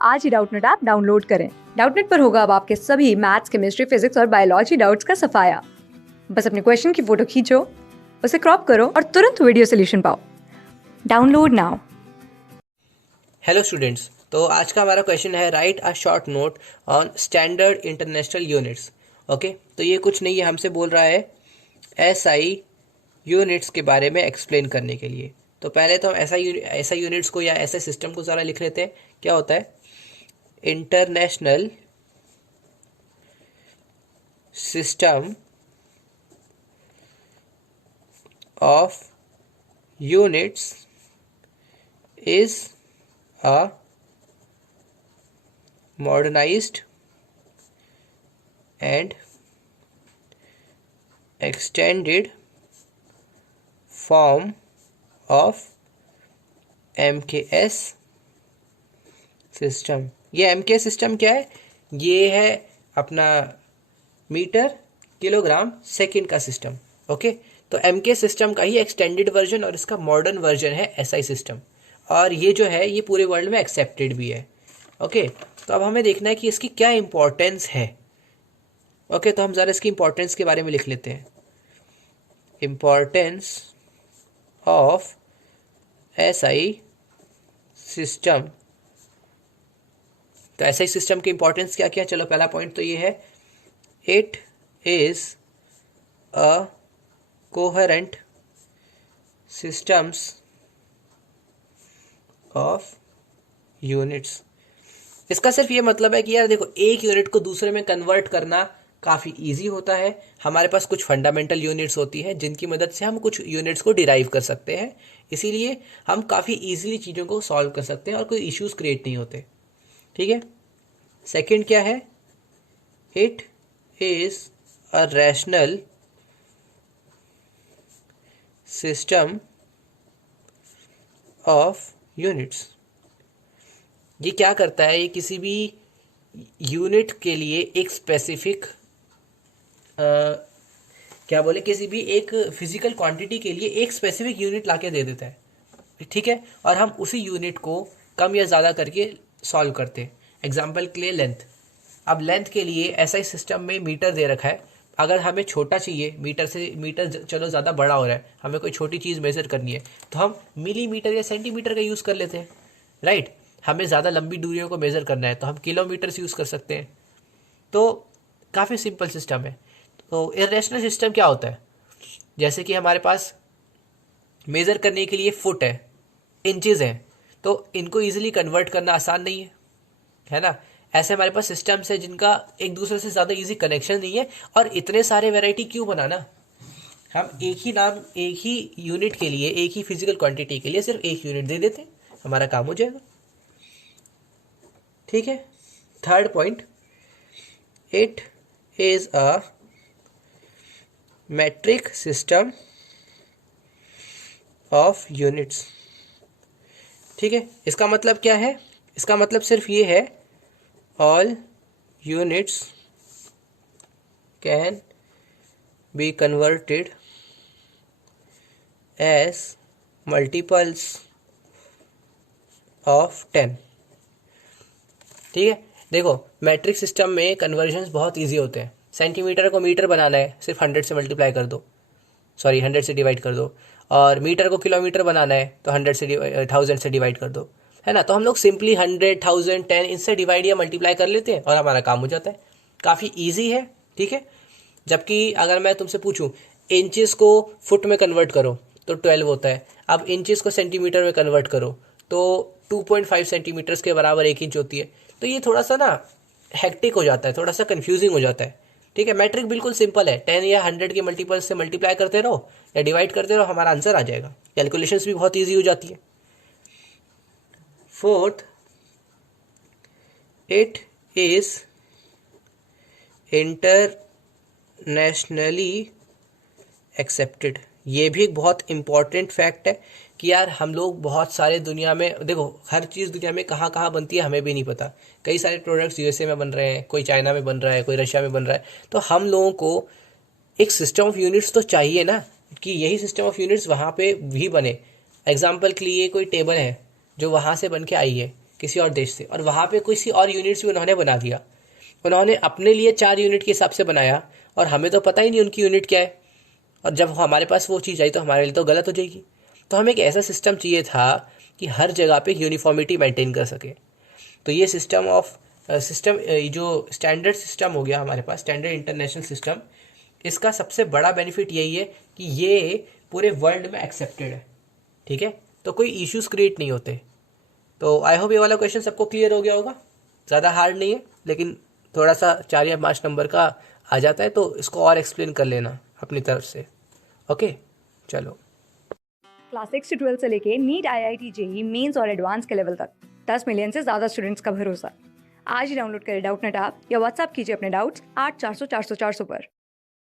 आज ही Doubtnut app download करें। Doubtnut पर होगा अब आपके सभी मैथ्स, केमिस्ट्री, फिजिक्स और बायोलॉजी डाउट्स का सफाया। बस अपने क्वेश्चन की फोटो खींचो, उसे क्रॉप करो और तुरंत वीडियो सोल्यूशन पाओ। Download now. हेलो स्टूडेंट्स, तो आज का हमारा क्वेश्चन है right a short note on standard international units. Okay, तो ये कुछ नहीं है, हमसे बोल रहा है एसआई यूनिट्स के बारे में एक्सप्लेन करने के लिए। तो पहले तो हम ऐसा यूनिट्स को या ऐसे सिस्टम को ज़रा लिख लेते हैं। क्या होता है? International system of units is a modernized and extended form of MKS system. ये MKS सिस्टम क्या है? ये है अपना मीटर किलोग्राम सेकंड का सिस्टम। ओके, तो MKS सिस्टम का ही एक्सटेंडेड वर्जन और इसका मॉडर्न वर्जन है SI सिस्टम, और ये जो है ये पूरे वर्ल्ड में एक्सेप्टेड भी है। ओके, तो अब हमें देखना है कि इसकी क्या इंपॉर्टेंस है। ओके, तो हम ज़रा इसकी इंपॉर्टेंस के बारे में लिख लेते हैं। Importance of SI system. तो SI सिस्टम की इंपॉर्टेंस क्या क्या? चलो, पहला पॉइंट तो ये है, it is a coherent systems of units. इसका सिर्फ ये मतलब है कि यार देखो, एक यूनिट को दूसरे में कन्वर्ट करना काफ़ी इजी होता है। हमारे पास कुछ फंडामेंटल यूनिट्स होती हैं जिनकी मदद से हम कुछ यूनिट्स को डिराइव कर सकते हैं, इसीलिए हम काफ़ी इजीली चीज़ों को सॉल्व कर सकते हैं और कोई इश्यूज क्रिएट नहीं होते। ठीक है। सेकंड क्या है? It is a rational system of units. ये क्या करता है? ये किसी भी यूनिट के लिए एक स्पेसिफिक क्या बोले, किसी भी एक फिजिकल क्वांटिटी के लिए एक स्पेसिफिक यूनिट लाके दे देता है। ठीक है, और हम उसी यूनिट को कम या ज़्यादा करके सॉल्व करते हैं। एग्जाम्पल के लिए लेंथ। अब लेंथ के लिए ऐसा ही सिस्टम में मीटर दे रखा है। अगर हमें छोटा चाहिए, मीटर से मीटर चलो ज़्यादा बड़ा हो रहा है, हमें कोई छोटी चीज़ मेज़र करनी है, तो हम मिलीमीटर या सेंटीमीटर का यूज़ कर लेते हैं। राइट, हमें ज़्यादा लंबी दूरियों को मेज़र करना है तो हम किलोमीटर से यूज़ कर सकते हैं। तो काफ़ी सिंपल सिस्टम है। तो इरेशनल सिस्टम क्या होता है? जैसे कि हमारे पास मेज़र करने के लिए फुट है, इंचेस हैं, तो इनको ईजिली कन्वर्ट करना आसान नहीं है ना? ऐसे हमारे पास सिस्टम्स है जिनका एक दूसरे से ज़्यादा इजी कनेक्शन नहीं है, और इतने सारे वैरायटी क्यों बनाना? हम एक ही नाम, एक ही यूनिट के लिए, एक ही फिजिकल क्वांटिटी के लिए सिर्फ एक यूनिट दे देते हैं, हमारा काम हो जाएगा। ठीक है। Third point, it is a metric system of units. ठीक है, इसका मतलब क्या है? इसका मतलब सिर्फ ये है, all units can be converted as multiples of 10। ठीक है, देखो मैट्रिक सिस्टम में कन्वर्जन्स बहुत इजी होते हैं। सेंटीमीटर को मीटर बनाना है, सिर्फ 100 से मल्टीप्लाई कर दो, सॉरी 100 से डिवाइड कर दो। और मीटर को किलोमीटर बनाना है तो 100 से 1000 से डिवाइड कर दो, है ना? तो हम लोग सिंपली 100, 1000, 10 इनसे डिवाइड या मल्टीप्लाई कर लेते हैं और हमारा काम हो जाता है। काफ़ी ईजी है। ठीक है, जबकि अगर मैं तुमसे पूछूं इंचेस को फुट में कन्वर्ट करो तो 12 होता है। अब इंचेस को सेंटीमीटर में कन्वर्ट करो तो 2.5 सेंटीमीटर्स के बराबर 1 इंच होती है। तो ये थोड़ा सा ना हेक्टिक हो जाता है, थोड़ा सा कंफ्यूजिंग हो जाता है। ठीक है, मैट्रिक बिल्कुल सिंपल है, 10 या 100 के मल्टीपल से मल्टीप्लाई करते रहो या डिवाइड करते रहो, हमारा आंसर आ जाएगा। कैलकुलेशंस भी बहुत ईजी हो जाती है। Fourth, it is internationally accepted. ये भी एक बहुत इंपॉर्टेंट फैक्ट है कि यार हम लोग बहुत सारे दुनिया में, देखो हर चीज़ दुनिया में कहाँ कहाँ बनती है हमें भी नहीं पता। कई सारे प्रोडक्ट्स USA में बन रहे हैं, कोई चाइना में बन रहा है, कोई रशिया में बन रहा है। तो हम लोगों को एक सिस्टम ऑफ यूनिट्स तो चाहिए ना, कि यही सिस्टम ऑफ यूनिट्स वहाँ पे भी बने। एग्जाम्पल के लिए कोई टेबल है जो वहाँ से बन के आई है, किसी और देश से, और वहाँ पे किसी और यूनिट्स भी उन्होंने बना दिया। उन्होंने अपने लिए 4 यूनिट के हिसाब से बनाया और हमें तो पता ही नहीं उनकी यूनिट क्या है, और जब हमारे पास वो चीज़ आई तो हमारे लिए तो गलत हो जाएगी। तो हमें एक ऐसा सिस्टम चाहिए था कि हर जगह पे यूनिफॉर्मिटी मेंटेन कर सके। तो ये सिस्टम जो स्टैंडर्ड सिस्टम हो गया हमारे पास, स्टैंडर्ड इंटरनेशनल सिस्टम, इसका सबसे बड़ा बेनिफिट यही है कि ये पूरे वर्ल्ड में एक्सेप्टेड है। ठीक है, तो कोई इश्यूज क्रिएट नहीं होते। तो आई होप ये वाला क्वेश्चन सबको क्लियर हो गया होगा। ज़्यादा हार्ड नहीं है, लेकिन थोड़ा सा 4 या 5 नंबर का आ जाता है, तो इसको और एक्सप्लेन कर लेना अपनी तरफ से। ओके, चलो। क्लास 6 से 12 से लेके नीट, IIT, जेई मेंस और एडवांस के लेवल तक 10 मिलियन से ज़्यादा स्टूडेंट्स का भरोसा। आज ही डाउनलोड करें डाउटनेट ऐप या व्हाट्सएप कीजिए अपने डाउट्स 8400 400 400 पर।